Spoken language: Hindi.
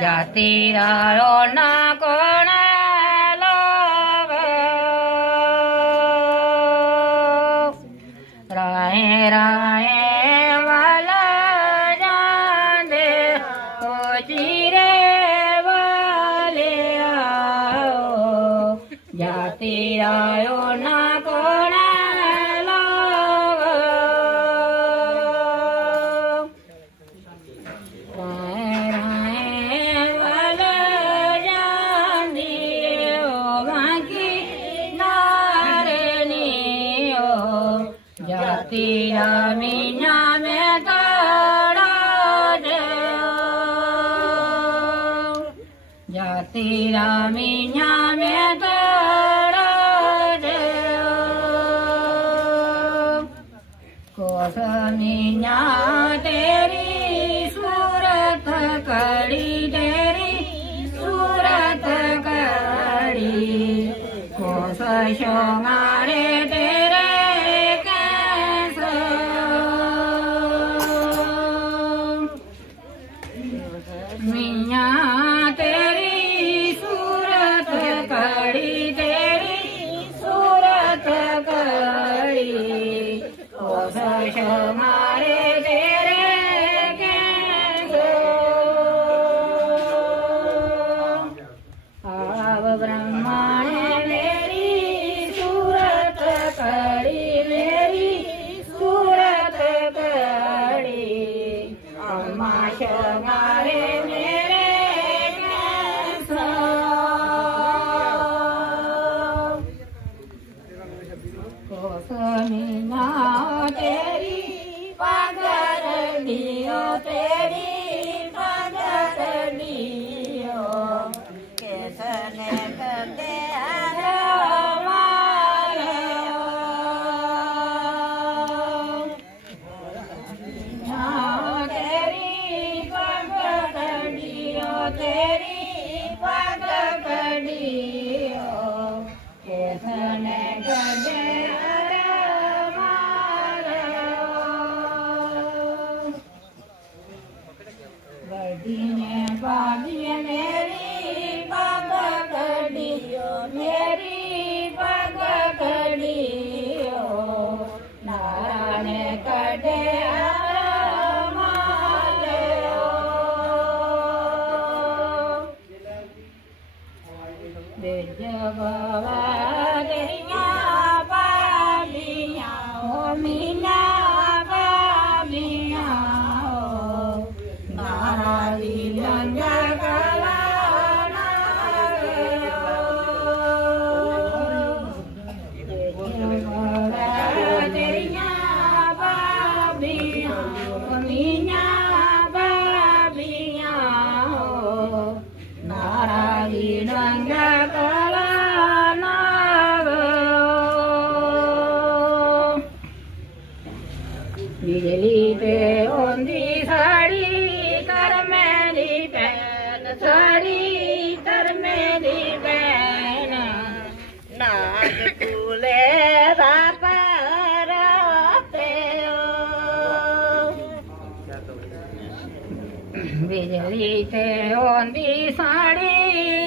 जाति रायो ना कोण लोग राहे राहे वाला जाने ओ चिरे वाले आओ जाति रायो ना कोण लोग राहे राहे वाला जाने ओ बाकी नारनी ओ जाति रामिया में तड़ा जाति रामिया में तड़ा कोसमिया तेरी सूरत कड़ी तेरी सूरत कड़ी कोस शोंगारे तेरे मिया तेरी सूरत कड़ी तेरी सूरत कड़ी कोस शोंगारे तेरे कैसो आव ब्रह्मांड मेरी सूरत कड़ी मेरी सूरत कड़ी अम्मा शोंगारे मेरे कैसो कोसमिया तेरी पगड़ दियो तेरी पगड़ दियो कैसने करते तेरी पगड़ियो कैसने गजे बड़ीने बागिए मेरी पगड़ियो मेरी पगड़ियो नारायण कटे बाबा तेरिया बाबिया ओ मीना बाबिया ओ नारी लंगा कला तेरिया बाबिया ओ मीना बाबिया ओ नारी लंगा बिजली पे ओंदी साड़ी कर मेरी बहन साड़ी कर मेरी बहन नाग कूले बापा राते बिजली पे ओंदी साड़ी